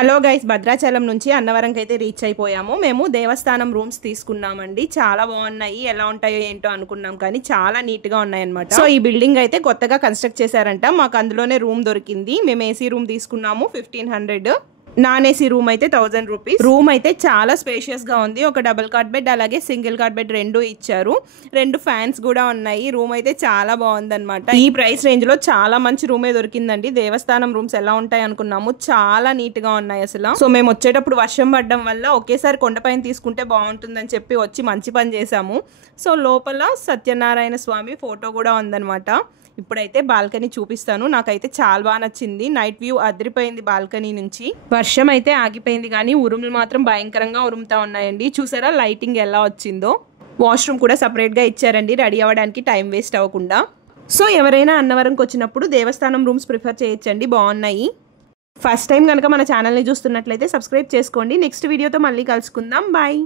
Hello guys, Bhadrachalam నుంచి అన్నవరంకి అయితే reach అయిపోయాము. మేము దేవస్థానం రూమ్స్ తీసుకున్నామండి. చాలా బాగున్నాయి. ఎలా ఉంటాయో ఏంటో అనుకున్నాం, కానీ చాలా నీట్గా ఉన్నాయన్నమాట. సో ఈ బిల్డింగ్ అయితే కొత్తగా కన్స్ట్రక్ట్ చేశారంట. మాకు అందులోనే రూమ్ దొరికింది. మేము ఏసీ రూమ్ తీసుకున్నాము 1500. నాన్ ఏసీ రూమ్ అయితే 1000 రూపీస్. రూమ్ అయితే చాలా స్పేషియస్ గా ఉంది. ఒక డబుల్ కాట్ బెడ్ అలాగే సింగిల్ కాట్ బెడ్ రెండు ఇచ్చారు. 2 ఫ్యాన్స్ కూడా ఉన్నాయి. రూమ్ అయితే చాలా బాగుంది అనమాట. ఈ ప్రైస్ రేంజ్ లో చాలా మంచి రూమే దొరికిందండి. దేవస్థానం రూమ్స్ ఎలా ఉంటాయి అనుకున్నాము, చాలా నీట్ గా ఉన్నాయి అసలు. సో మేము వచ్చేటప్పుడు వర్షం పడడం వల్ల ఒకేసారి కొండపైన తీసుకుంటే బాగుంటుందని చెప్పి వచ్చి మంచి పని చేసాము. సో లోపల సత్యనారాయణ స్వామి ఫోటో కూడా ఉందన్నమాట. ఇప్పుడైతే బాల్కనీ చూపిస్తాను. నాకైతే చాలా బాగా నచ్చింది. నైట్ వ్యూ అదిరిపోయింది బాల్కనీ నుంచి. వర్షం అయితే ఆగిపోయింది, కానీ ఉరుములు మాత్రం భయంకరంగా ఉరుముతా ఉన్నాయండి. చూసారా లైటింగ్ ఎలా వచ్చిందో. వాష్రూమ్ కూడా సపరేట్గా ఇచ్చారండి, రెడీ అవ్వడానికి టైం వేస్ట్ అవ్వకుండా. సో ఎవరైనా అన్నవరంకి వచ్చినప్పుడు దేవస్థానం రూమ్స్ ప్రిఫర్ చేయొచ్చండి, బాగున్నాయి. ఫస్ట్ టైం కనుక మన ఛానల్ని చూస్తున్నట్లయితే సబ్స్క్రైబ్ చేసుకోండి. నెక్స్ట్ వీడియోతో మళ్ళీ కలుసుకుందాం. బాయ్.